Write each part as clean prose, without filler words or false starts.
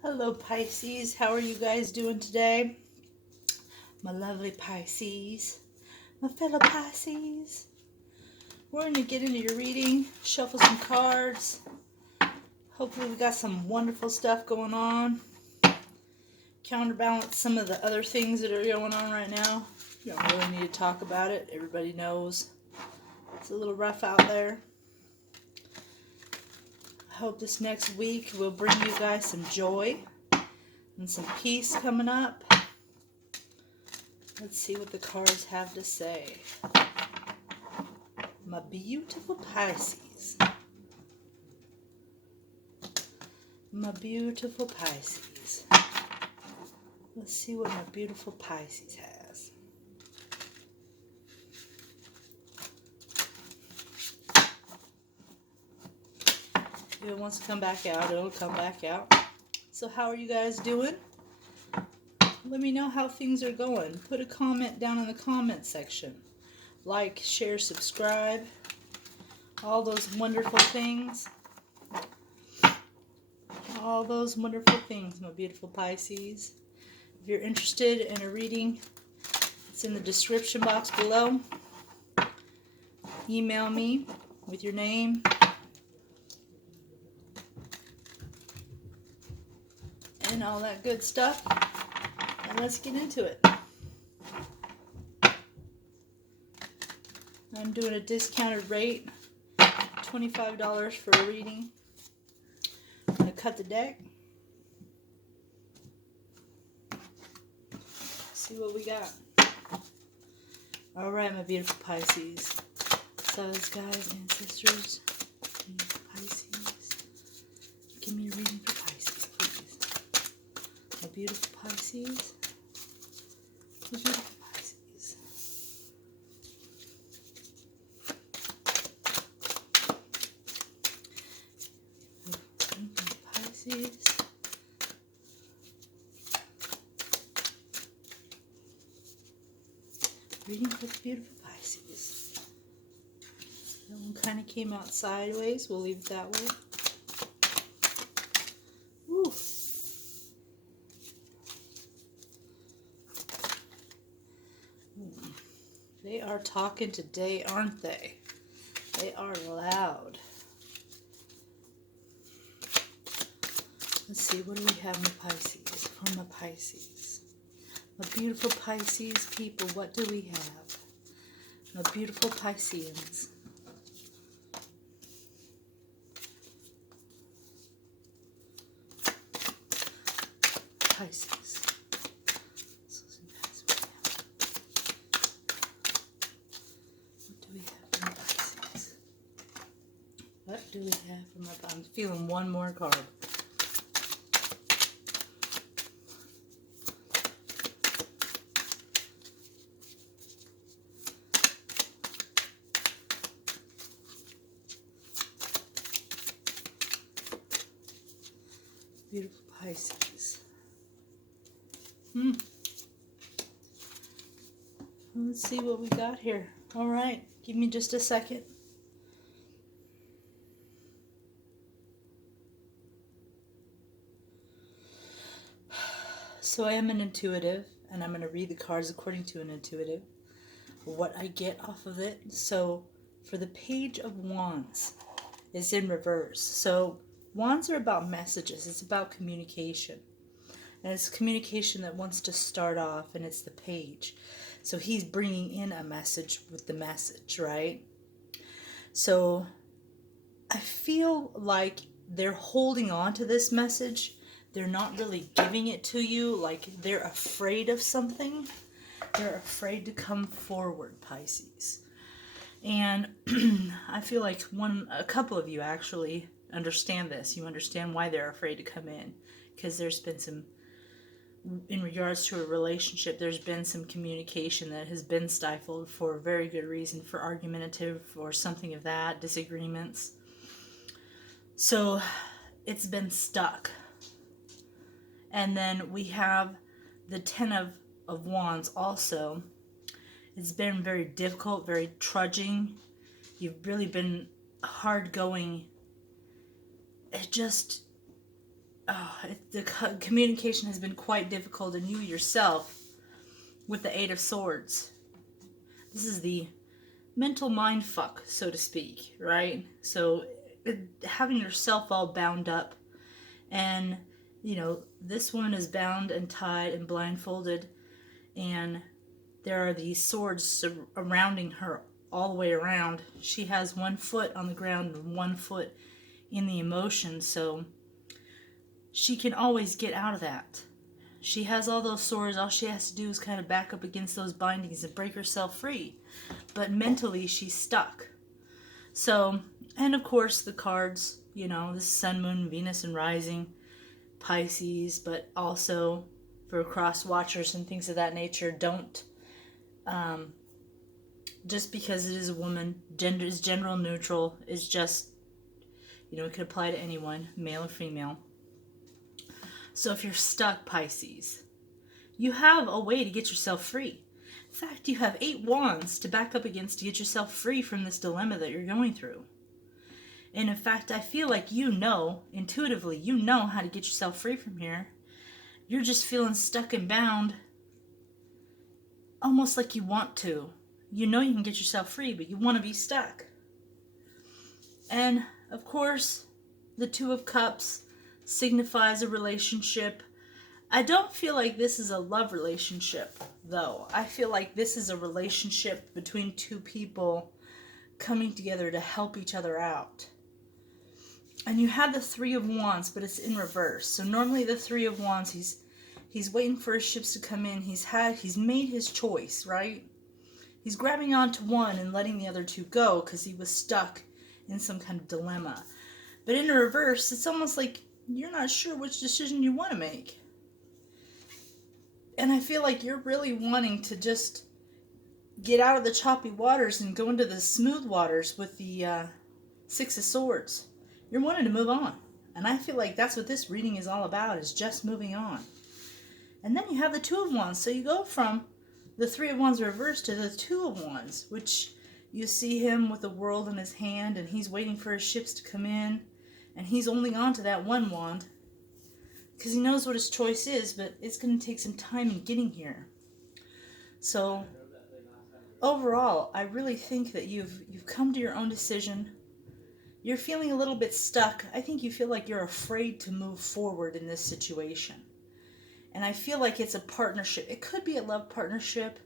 Hello Pisces, how are you guys doing today? My lovely Pisces, my fellow Pisces. We're going to get into your reading, shuffle some cards. Hopefully we got some wonderful stuff going on. Counterbalance some of the other things that are going on right now. You don't really need to talk about it. Everybody knows it's a little rough out there. I hope this next week will bring you guys some joy and some peace coming up. Let's see what the cards have to say. My beautiful Pisces. My beautiful Pisces. Let's see what my beautiful Pisces has. If it wants to come back out, it'll come back out. So how are you guys doing? Let me know how things are going. Put a comment down in the comment section. Like, share, subscribe. All those wonderful things. All those wonderful things, my beautiful Pisces. If you're interested in a reading, it's in the description box below. Email me with your name and all that good stuff. And let's get into it. I'm doing a discounted rate, $25 for a reading. I'm going to cut the deck. See what we got. Alright, my beautiful Pisces. Stars, guides, ancestors, Pisces. Give me a reading for Pisces, please. My beautiful Pisces. My beautiful Pisces. Pisces. Reading for the beautiful Pisces. That one kind of came out sideways. We'll leave it that way. Woo. They are talking today, aren't they? They are loud. Let's see, what do we have in the Pisces? For my Pisces. My beautiful Pisces people, what do we have? My beautiful Pisceans. Pisces. What do we have for my Pisces? What do we have for my Pisces? I'm feeling one more card. Beautiful Pisces. Let's see what we got here. All right, give me just a second. So I am an intuitive, and I'm going to read the cards according to an intuitive. What I get off of it. So for the Page of Wands is in reverse. So Wands are about messages. It's about communication. And it's communication that wants to start off, and it's the Page. So he's bringing in a message with the message, right? So I feel like they're holding on to this message. They're not really giving it to you. Like they're afraid of something. They're afraid to come forward, Pisces. And I feel like a couple of you actually understand this. You understand why they're afraid to come in. Because there's been some, in regards to a relationship, there's been some communication that has been stifled for a very good reason, for argumentative or something of that, disagreements. So it's been stuck. And then we have the Ten of Wands also. It's been very difficult, very trudging. You've really been hard going. It just, the communication has been quite difficult, and you yourself, with the Eight of Swords, this is the mental mind fuck, so to speak, right? So having yourself all bound up, and this woman is bound and tied and blindfolded, and there are these swords surrounding her all the way around. She has one foot on the ground and one foot in the emotion, so she can always get out of that. She has all those swords. All she has to do is kind of back up against those bindings and break herself free. But mentally, she's stuck. So, and of course, the cards, the Sun, Moon, Venus, and Rising, Pisces, but also for cross watchers and things of that nature, don't, just because it is a woman, gender is general neutral, is just, it could apply to anyone, male or female. So if you're stuck, Pisces, you have a way to get yourself free. In fact, you have 8 wands to back up against to get yourself free from this dilemma that you're going through. And in fact, I feel like intuitively, how to get yourself free from here. You're just feeling stuck and bound, almost like you want to. You can get yourself free, but you want to be stuck. And of course, the Two of Cups signifies a relationship. I don't feel like this is a love relationship, though. I feel like this is a relationship between two people coming together to help each other out. And you have the Three of Wands, but it's in reverse. So normally the Three of Wands, he's waiting for his ships to come in. He's made his choice, right? He's grabbing onto one and letting the other two go because he was stuck in some kind of dilemma. But in the reverse, it's almost like you're not sure which decision you want to make. And I feel like you're really wanting to just get out of the choppy waters and go into the smooth waters with the Six of Swords. You're wanting to move on. And I feel like that's what this reading is all about, is just moving on. And then you have the Two of Wands. So you go from the Three of Wands reversed to the Two of Wands, which you see him with the world in his hand, and he's waiting for his ships to come in. And he's holding on to that one wand because he knows what his choice is, but it's going to take some time in getting here. So overall, I really think that you've come to your own decision. You're feeling a little bit stuck. I think you feel like you're afraid to move forward in this situation. And I feel like it's a partnership. It could be a love partnership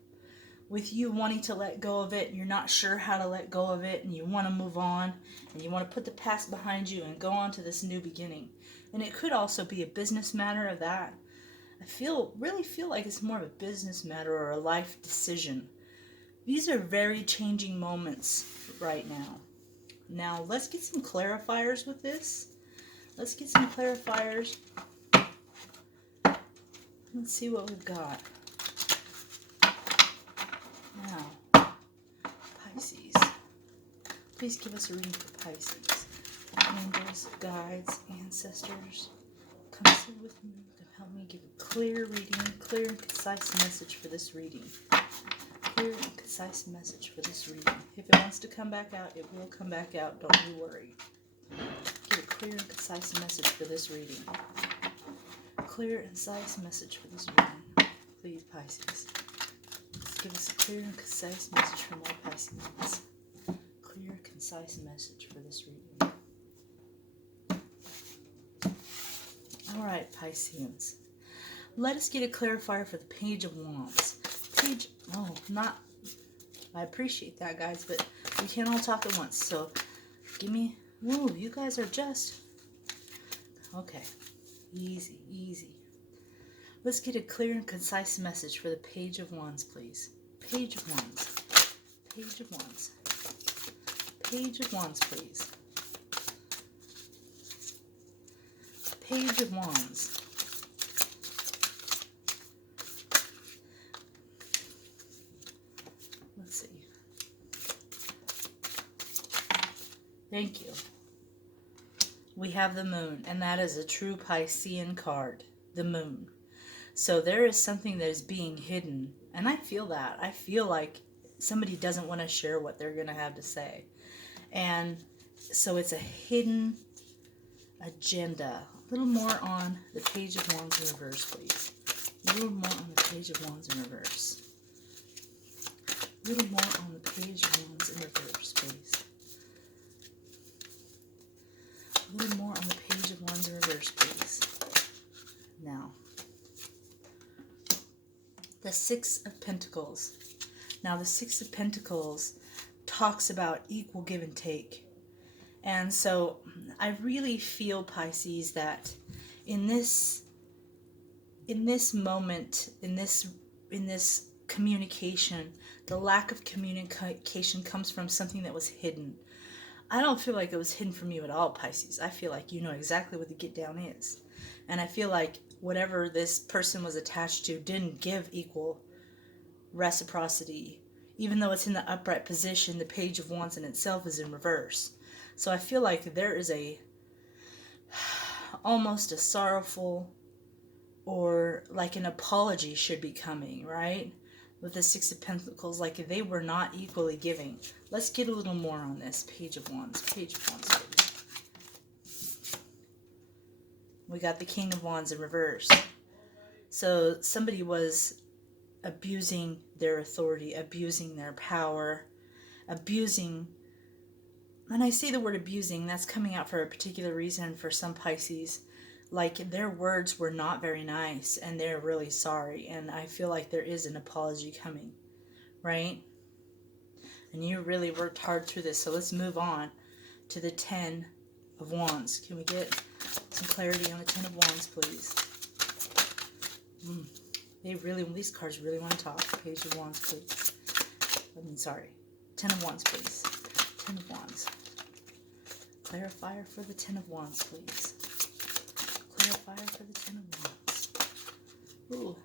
with you wanting to let go of it, and you're not sure how to let go of it, and you want to move on, and you want to put the past behind you and go on to this new beginning. And it could also be a business matter of that. I really feel like it's more of a business matter or a life decision. These are very changing moments right now. Now, let's get some clarifiers with this. Let's get some clarifiers. Let's see what we've got. Now, Pisces. Please give us a reading for Pisces. Angels, guides, ancestors, come sit with me. Help me give a clear reading, clear and concise message for this reading. Clear and concise message for this reading. If it wants to come back out, it will come back out. Don't you worry. Give a clear and concise message for this reading. Clear and concise message for this reading. Please, Pisces. Give us a clear and concise message from all Pisces. Clear, concise message for this reading. Alright, Pisceans. Let us get a clarifier for the Page of Wands. I appreciate that, guys, but we can't all talk at once, so give me, you guys are just, okay, easy, easy. Let's get a clear and concise message for the Page of Wands, please. Page of Wands. Page of Wands. Page of Wands, please. Page of Wands. Let's see. Thank you. We have the Moon, and that is a true Piscean card. The Moon. So there is something that is being hidden. And I feel that. I feel like somebody doesn't want to share what they're going to have to say. And so it's a hidden agenda little more on the Page of Wands in reverse, please. A little more on the Page of Wands in reverse. A little more on the Page of Wands in reverse, please. A little more on the Page of Wands in reverse, please. Now, the Six of Pentacles. Now, the Six of Pentacles talks about equal give and take. And so I really feel, Pisces, that in this moment, in this communication, the lack of communication comes from something that was hidden. I don't feel like it was hidden from you at all, Pisces. I feel like you know exactly what the get down is. And I feel like whatever this person was attached to didn't give equal reciprocity. Even though it's in the upright position, the Page of Wands in itself is in reverse. So I feel like there is almost a sorrowful, or like an apology should be coming, right? With the Six of Pentacles, like they were not equally giving. Let's get a little more on this. Page of Wands. Page of Wands, please. We got the King of Wands in reverse. So somebody was abusing their authority, abusing their power, abusing. When I say the word abusing, that's coming out for a particular reason for some Pisces. Like their words were not very nice and they're really sorry. And I feel like there is an apology coming, right? And you really worked hard through this. So let's move on to the Ten of Wands. Can we get some clarity on the Ten of Wands, please? These cards really want to talk. Page of Wands, please. Ten of Wands, please. Ten of Wands. Clarifier for the Ten of Wands, please. Clarifier for the Ten of Wands. Ooh.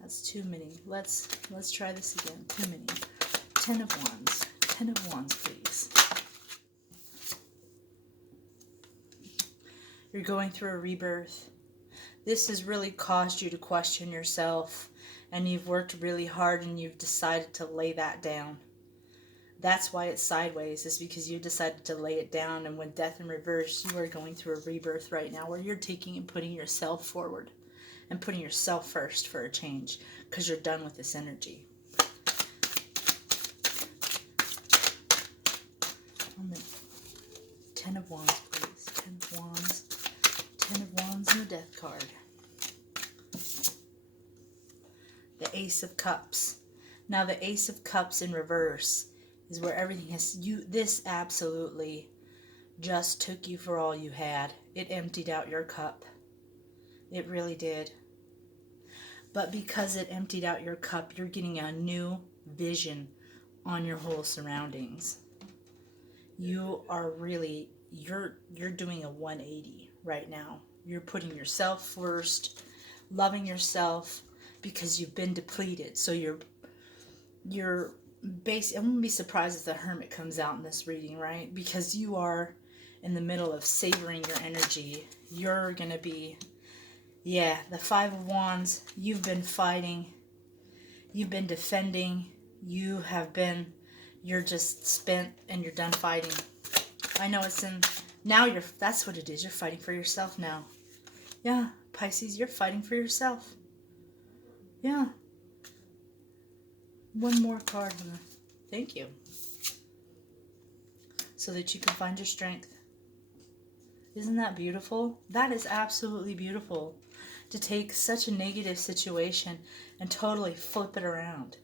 That's too many. Let's try this again. Too many. Ten of Wands. Ten of Wands, please. You're going through a rebirth. This has really caused you to question yourself, and you've worked really hard and you've decided to lay that down. That's why it's sideways, is because you decided to lay it down. And with Death in reverse, you are going through a rebirth right now where you're taking and putting yourself forward and putting yourself first for a change because you're done with this energy. On the Ten of Wands, please. Ten of Wands. Ten of Wands and the Death card. The Ace of Cups. Now the Ace of Cups in reverse is where everything has this absolutely just took you for all you had. It emptied out your cup. It really did. But because it emptied out your cup, you're getting a new vision on your whole surroundings. You are really you're doing a 180 right now. You're putting yourself first, loving yourself because you've been depleted. So you're basically, I wouldn't be surprised if the Hermit comes out in this reading, right? Because you are in the middle of savoring your energy. You're going to be, the Five of Wands. You've been fighting. You've been defending. You're just spent and you're done fighting. I know that's what it is. You're fighting for yourself now. Yeah, Pisces, you're fighting for yourself. Yeah. One more card. Thank you. So that you can find your strength. Isn't that beautiful? That is absolutely beautiful. To take such a negative situation and totally flip it around.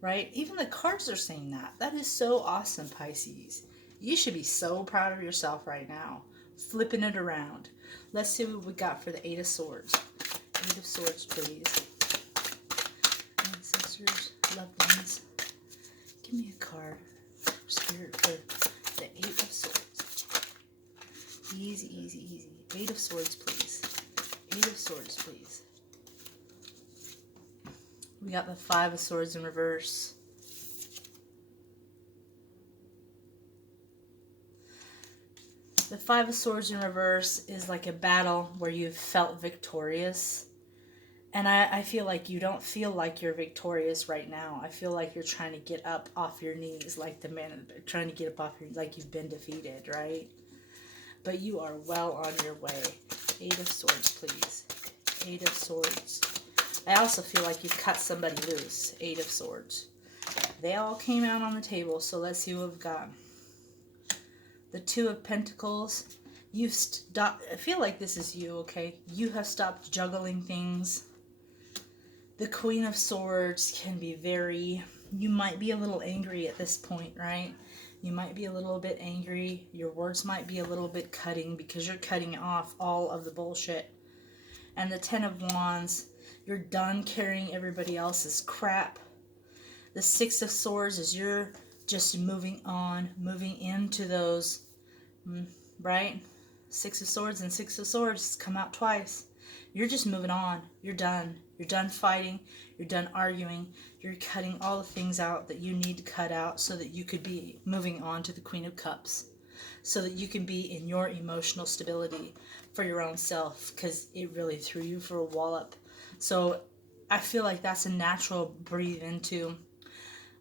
Right? Even the cards are saying that. That is so awesome, Pisces. You should be so proud of yourself right now. Flipping it around. Let's see what we got for the Eight of Swords. Eight of Swords, please. Ancestors, loved ones. Give me a card, Spirit, for the Eight of Swords. Easy, easy, easy. Eight of Swords, please. Eight of Swords, please. We got the Five of Swords in reverse. The Five of Swords in reverse is like a battle where you've felt victorious. And I feel like you don't feel like you're victorious right now. I feel like you're trying to get up off your knees, like the man trying to get up off your, like you've been defeated, right? but you are well on your way. 8 of Swords, please. 8 of Swords. I also feel like you've cut somebody loose. 8 of Swords. They all came out on the table, so let's see what we've got. The 2 of Pentacles. You've stopped. I feel like this is you, okay? You have stopped juggling things. The Queen of Swords can be very... You might be a little angry at this point, right? You might be a little bit angry. Your words might be a little bit cutting because you're cutting off all of the bullshit. And the 10 of Wands, you're done carrying everybody else's crap. The 6 of Swords is you're just moving on, moving into those, right? 6 of Swords and 6 of Swords come out twice. You're just moving on. You're done. You're done fighting. You're done arguing. You're cutting all the things out that you need to cut out so that you could be moving on to the Queen of Cups. So that you can be in your emotional stability for your own self, because it really threw you for a wallop. So I feel like that's a natural breathe into.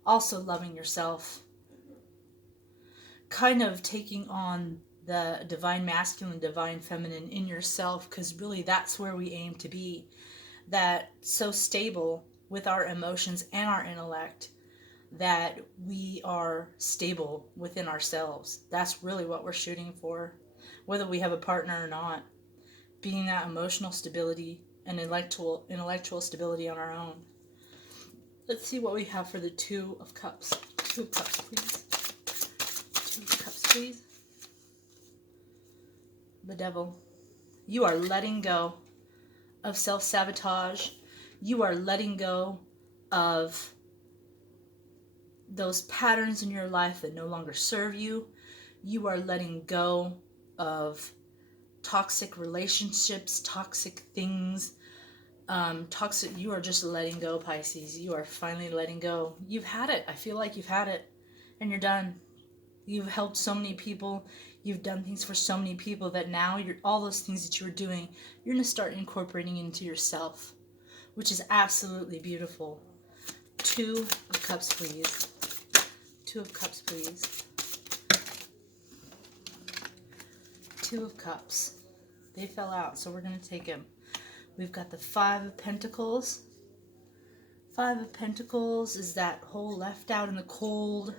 Also loving yourself. Kind of taking on the divine masculine, divine feminine in yourself, because really that's where we aim to be. That so stable with our emotions and our intellect that we are stable within ourselves. That's really what we're shooting for, whether we have a partner or not. Being that emotional stability and intellectual stability on our own. Let's see what we have for the 2 of Cups. 2 of Cups, please. 2 of Cups, please. The Devil. You are letting go of self-sabotage. You are letting go of those patterns in your life that no longer serve you. You are letting go of toxic relationships, toxic things, you are just letting go, Pisces. You are finally letting go. You've had it. I feel like you've had it and you're done. You've helped so many people. You've done things for so many people that now all those things that you were doing, you're going to start incorporating into yourself, which is absolutely beautiful. 2 of Cups, please. 2 of Cups, please. 2 of Cups. They fell out, so we're going to take them. We've got the 5 of Pentacles. 5 of Pentacles is that whole left out in the cold.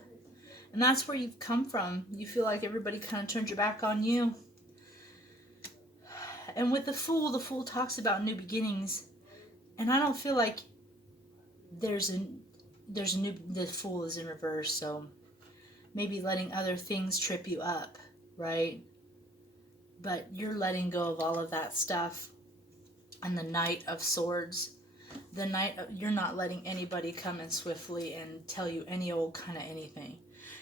And that's where you've come from. You feel like everybody kind of turned your back on you. And with the Fool talks about new beginnings. And I don't feel like the Fool is in reverse, so maybe letting other things trip you up, right? But you're letting go of all of that stuff. And the Knight of Swords. You're not letting anybody come in swiftly and tell you any old kind of anything.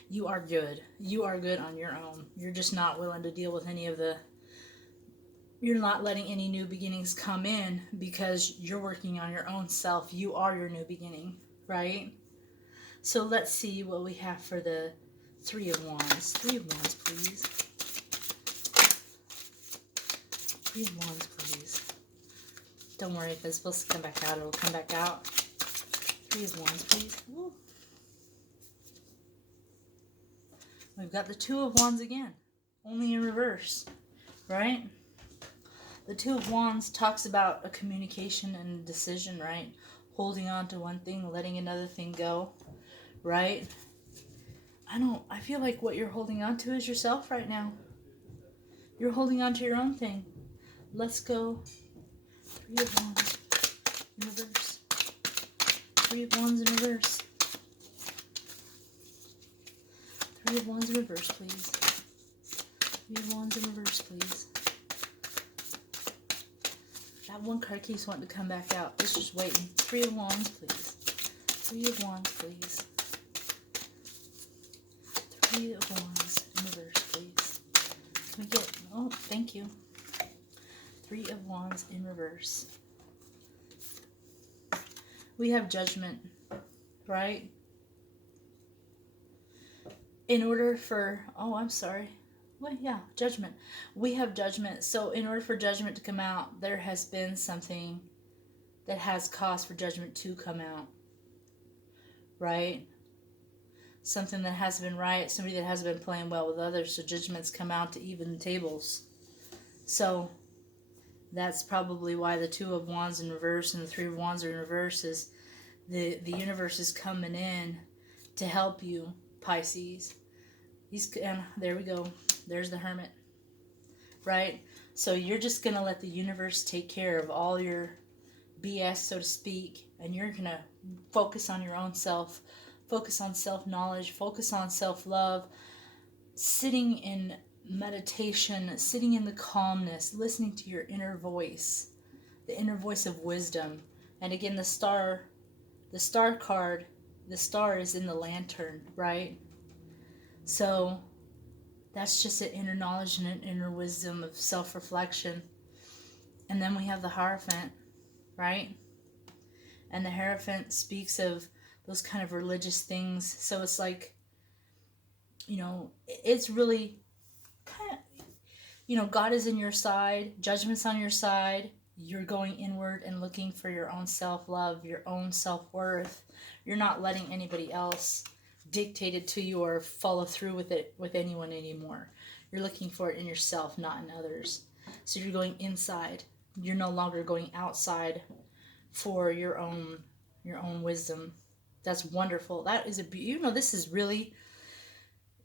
You are good. You are good on your own. You're just not willing to deal with any of the... You're not letting any new beginnings come in because you're working on your own self. You are your new beginning, right? So let's see what we have for the 3 of Wands. 3 of Wands, please. 3 of Wands, please. Don't worry, if it's supposed to come back out, it'll come back out. 3 of Wands, please. Woo. We've got the 2 of Wands again, only in reverse, right? The 2 of Wands talks about a communication and a decision, right? Holding on to one thing, letting another thing go, right? I feel like what you're holding on to is yourself right now. You're holding on to your own thing. Let's go. 3 of Wands in reverse. 3 of Wands in reverse. 3 of Wands in reverse, please. 3 of Wands in reverse, please. That one card keeps wanting to come back out. It's just waiting. 3 of Wands, please. 3 of Wands, please. 3 of Wands in reverse, please. Can we get... Oh, thank you. 3 of Wands in reverse. We have Judgment, right? In order for... Oh, I'm sorry. Well, yeah, Judgment. We have Judgment. So in order for Judgment to come out, there has been something that has caused for Judgment to come out, right? something that hasn't been right, somebody that hasn't been playing well with others, so judgments come out to even the tables. So that's probably why the Two of Wands in reverse and the Three of Wands are in reverse, is the universe is coming in to help you, Pisces. And there we go. There's the Hermit, right? So you're just going to let the universe take care of all your BS, so to speak, and you're going to focus on your own self, focus on self-knowledge, focus on self-love, sitting in meditation, sitting in the calmness, listening to your inner voice, the inner voice of wisdom. And again, the star card, the star is in the lantern, right? So that's just an inner knowledge and an inner wisdom of self-reflection. And then we have the Hierophant, right? And the Hierophant speaks of those kind of religious things. So it's like, you know, it's really kind of, you know, God is in your side, judgment's on your side. You're going inward and looking for your own self-love, your own self-worth. You're not letting anybody else dictate it to you or follow through with it with anyone anymore. You're looking for it in yourself, not in others. So you're going inside. You're no longer going outside for your own wisdom. That's wonderful. That is this is really,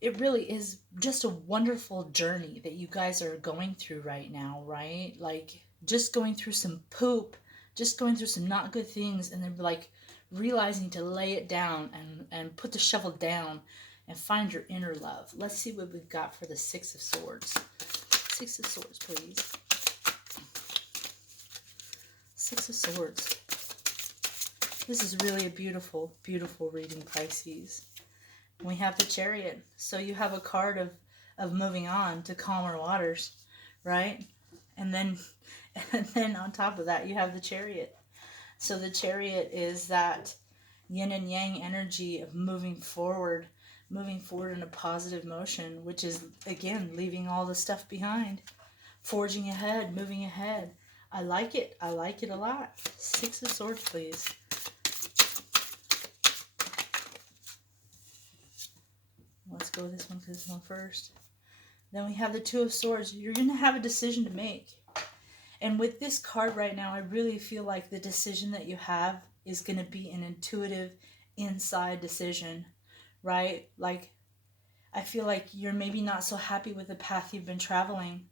it really is just a wonderful journey that you guys are going through right now, right? Like, just going through some poop, just going through some not good things, and then like realizing to lay it down and put the shovel down and find your inner love. Let's see what we've got for the Six of Swords. Six of Swords, please. Six of Swords. This is really a beautiful, beautiful reading, Pisces. We have the Chariot. So you have a card of moving on to calmer waters, right? And then on top of that, you have the Chariot. So the Chariot is that yin and yang energy of moving forward in a positive motion, which is, again, leaving all the stuff behind, forging ahead, moving ahead. I like it. I like it a lot. Six of Swords, please. Let's go with this one because this one first. Then we have the Two of Swords. You're going to have a decision to make. And with this card right now, I really feel like the decision that you have is going to be an intuitive, inside decision, right? Like, I feel like you're maybe not so happy with the path you've been traveling,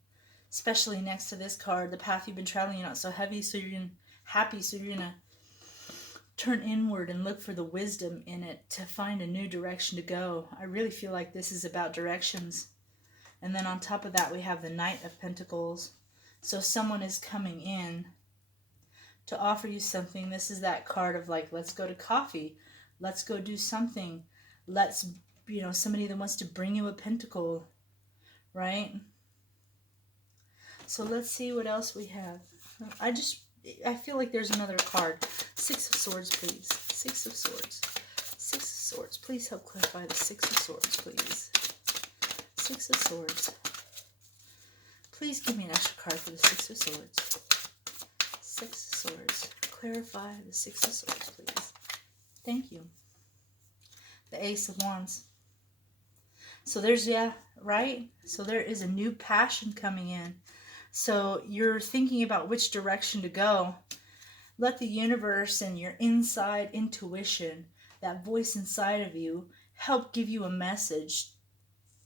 especially next to this card. The path you've been traveling, you're not so happy, so you're going to turn inward and look for the wisdom in it to find a new direction to go. I really feel like this is about directions. And then on top of that, we have the Knight of Pentacles. So someone is coming in to offer you something. This is that card of like, let's go to coffee. Let's go do something. Let's, somebody that wants to bring you a pentacle, right? So let's see what else we have. I feel like there's another card. Six of Swords, please. Six of Swords. Six of Swords. Please help clarify the Six of Swords, please. Six of Swords. Please give me an extra card for the Six of Swords. Six of Swords. Clarify the Six of Swords, please. Thank you. The Ace of Wands. So there's, right? So there is a new passion coming in. So you're thinking about which direction to go. Let the universe and your inside intuition, that voice inside of you, help give you a message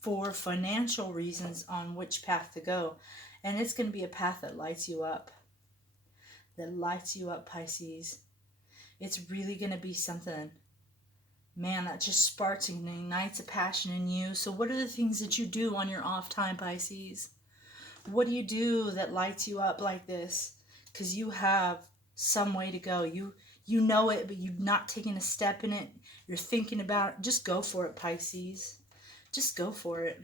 for financial reasons on which path to go. And it's going to be a path that lights you up. That lights you up, Pisces. It's really going to be something, man, that just sparks and ignites a passion in you. So what are the things that you do on your off time, Pisces? What do you do that lights you up like this? Because you have some way to go. You know it, but you've not taken a step in it. You're thinking about it. Just go for it, Pisces. Just go for it.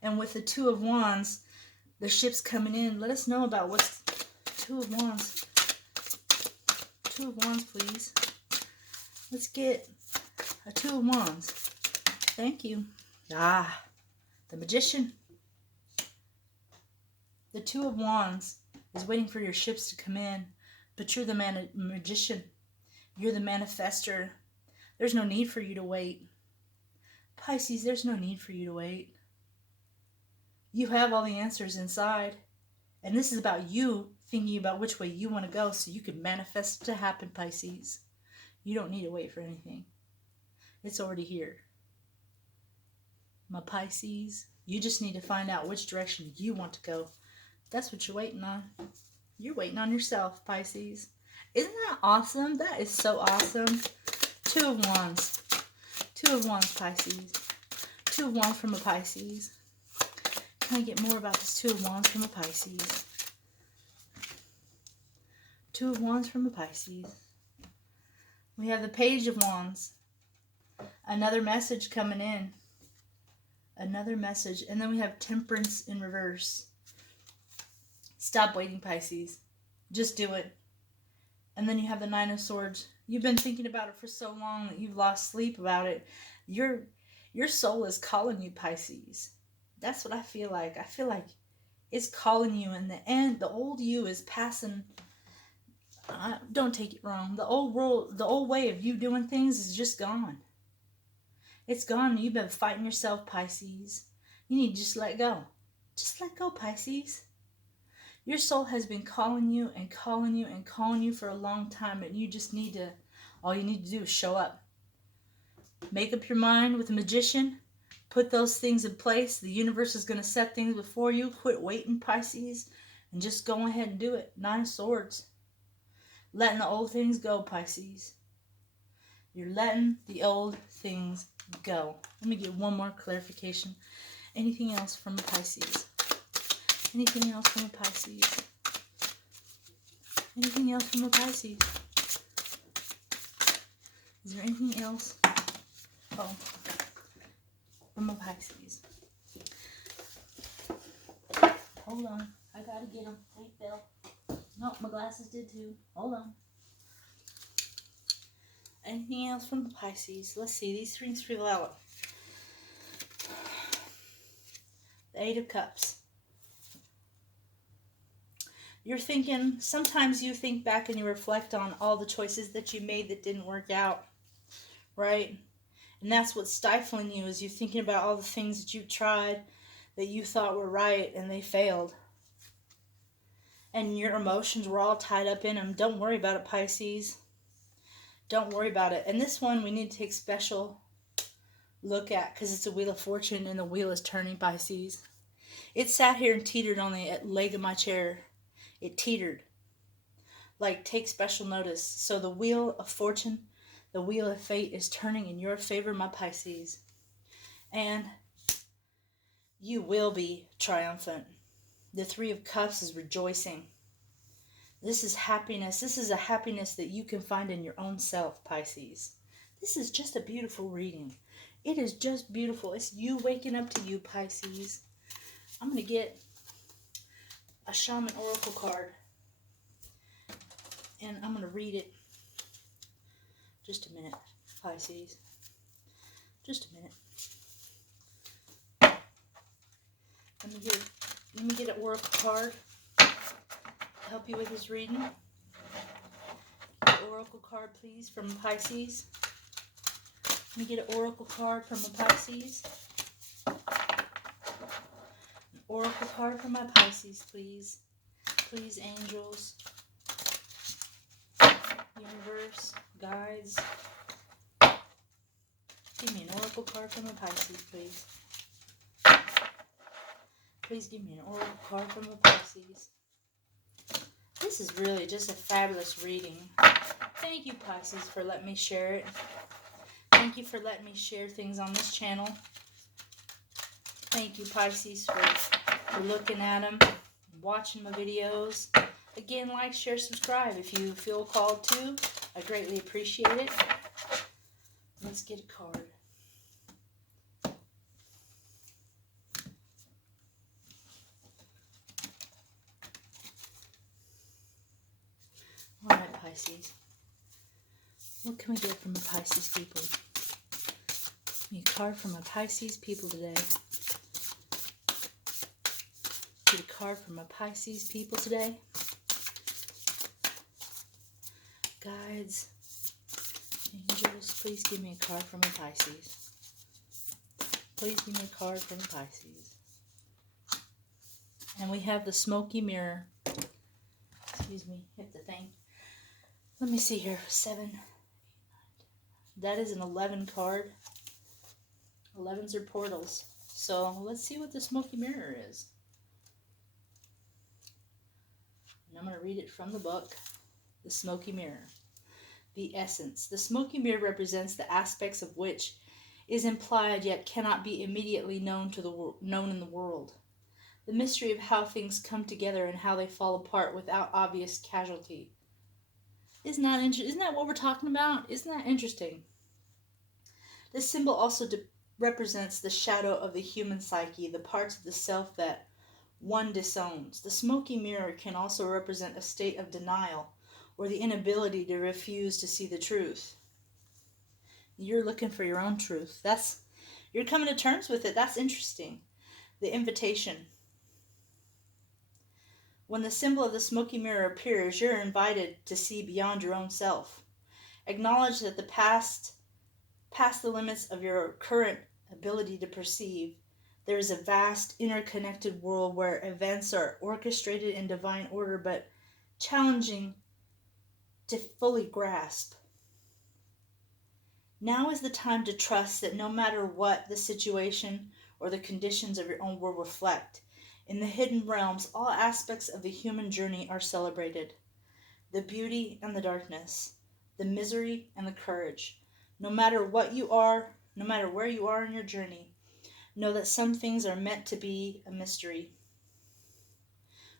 And with the Two of Wands, the ship's coming in. Let us know about what's Two of Wands. Two of Wands, please. Let's get a Two of Wands. Thank you. The Magician. The Two of Wands is waiting for your ships to come in, but you're the magician. You're the manifester. There's no need for you to wait. Pisces, there's no need for you to wait. You have all the answers inside. And this is about you thinking about which way you want to go so you can manifest it to happen, Pisces. You don't need to wait for anything. It's already here. My Pisces, you just need to find out which direction you want to go. That's what you're waiting on. You're waiting on yourself, Pisces. Isn't that awesome? That is so awesome. Two of Wands. Two of Wands, Pisces. Two of Wands from a Pisces. Can I get more about this Two of Wands from a Pisces? Two of Wands from a Pisces. We have the Page of Wands. Another message coming in. Another message. And then we have Temperance in reverse. Stop waiting, Pisces. Just do it. And then you have the Nine of Swords. You've been thinking about it for so long that you've lost sleep about it. Your soul is calling you, Pisces. That's what I feel like. I feel like it's calling you. In the end, the old you is passing. Don't take it wrong. The old world, the old way of you doing things is just gone. It's gone. You've been fighting yourself, Pisces. You need to just let go. Just let go, Pisces. Your soul has been calling you and calling you and calling you for a long time, and you just need to, all you need to do is show up. Make up your mind with a magician. Put those things in place. The universe is going to set things before you. Quit waiting, Pisces, and just go ahead and do it. Nine of Swords. Letting the old things go, Pisces. You're letting the old things go. Let me get one more clarification. Anything else from a Pisces? Anything else from a Pisces? Anything else from a Pisces? Is there anything else? Oh, from a Pisces. Hold on. I gotta get them. They fell. No, my glasses did too. Hold on. Anything else from the Pisces? Let's see. These things feel out. The Eight of Cups. You're thinking, sometimes you think back and you reflect on all the choices that you made that didn't work out, right? And that's what's stifling you, is you thinking about all the things that you tried that you thought were right and they failed. And your emotions were all tied up in them. Don't worry about it, Pisces. Don't worry about it. And this one we need to take special look at because it's a Wheel of Fortune and the wheel is turning, Pisces. It sat here and teetered on the leg of my chair. It teetered. Like, take special notice. So the Wheel of Fortune, the Wheel of Fate is turning in your favor, my Pisces. And you will be triumphant. The Three of Cups is rejoicing. This is happiness. This is a happiness that you can find in your own self, Pisces. This is just a beautiful reading. It is just beautiful. It's you waking up to you, Pisces. I'm going to get a Shaman Oracle card. And I'm going to read it. Just a minute, Pisces. Just a minute. Let me get an Oracle card to help you with this reading. Get an Oracle card, please, from Pisces. Let me get an Oracle card from a Pisces. An Oracle card from my Pisces, please. Please, angels. Universe, guides. Give me an Oracle card from a Pisces, please. Please give me an Oracle card from a Pisces. This is really just a fabulous reading. Thank you, Pisces, for letting me share it. Thank you for letting me share things on this channel. Thank you, Pisces, for looking at them, watching my videos. Again, like, share, subscribe if you feel called to. I greatly appreciate it. Let's get a card. All right, Pisces. What can we get from the Pisces people? Give me a card from my Pisces people today. Get a card from my Pisces people today. Guides, angels, please give me a card from a Pisces. Please give me a card from Pisces. And we have the smoky mirror. Excuse me, hit the thing. Let me see here. 7. That is an 11 card. 11s are portals. So let's see what the smoky mirror is. And I'm going to read it from the book. The smoky mirror. The essence. The smoky mirror represents the aspects of which is implied yet cannot be immediately known in the world. The mystery of how things come together and how they fall apart without obvious casualty. Isn't that what we're talking about? Isn't that interesting? This symbol also represents the shadow of the human psyche, the parts of the self that one disowns. The smoky mirror can also represent a state of denial or the inability to refuse to see the truth. You're looking for your own truth. You're coming to terms with it. That's interesting. The invitation. When the symbol of the smoky mirror appears, you're invited to see beyond your own self. Acknowledge that past the limits of your current ability to perceive. There is a vast, interconnected world where events are orchestrated in divine order, but challenging to fully grasp. Now is the time to trust that no matter what the situation or the conditions of your own world reflect, in the hidden realms, all aspects of the human journey are celebrated. The beauty and the darkness, the misery and the courage. No matter what you are, no matter where you are in your journey, know that some things are meant to be a mystery,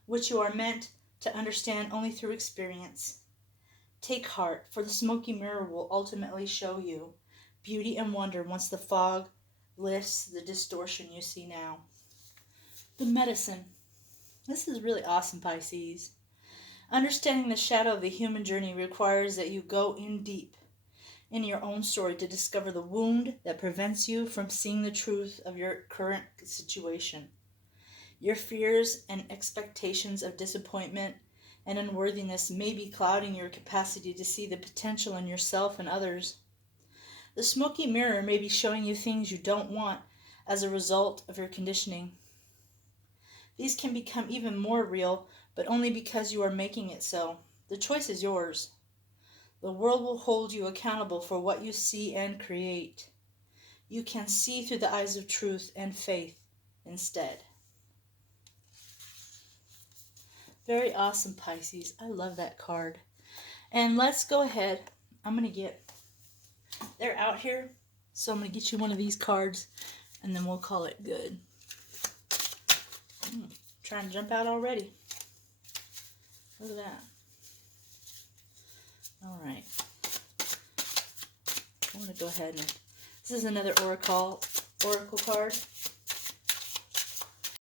which you are meant to understand only through experience. Take heart, for the smoky mirror will ultimately show you beauty and wonder once the fog lifts the distortion you see now. The medicine. This is really awesome, Pisces. Understanding the shadow of the human journey requires that you go in deep in your own story to discover the wound that prevents you from seeing the truth of your current situation. Your fears and expectations of disappointment and unworthiness may be clouding your capacity to see the potential in yourself and others. The smoky mirror may be showing you things you don't want as a result of your conditioning. These can become even more real, but only because you are making it so. The choice is yours. The world will hold you accountable for what you see and create. You can see through the eyes of truth and faith instead. Very awesome, Pisces. I love that card. And let's go ahead. They're out here, so I'm going to get you one of these cards, and then we'll call it good. Trying to jump out already. Look at that. All right. I'm going to go ahead and... This is another oracle card.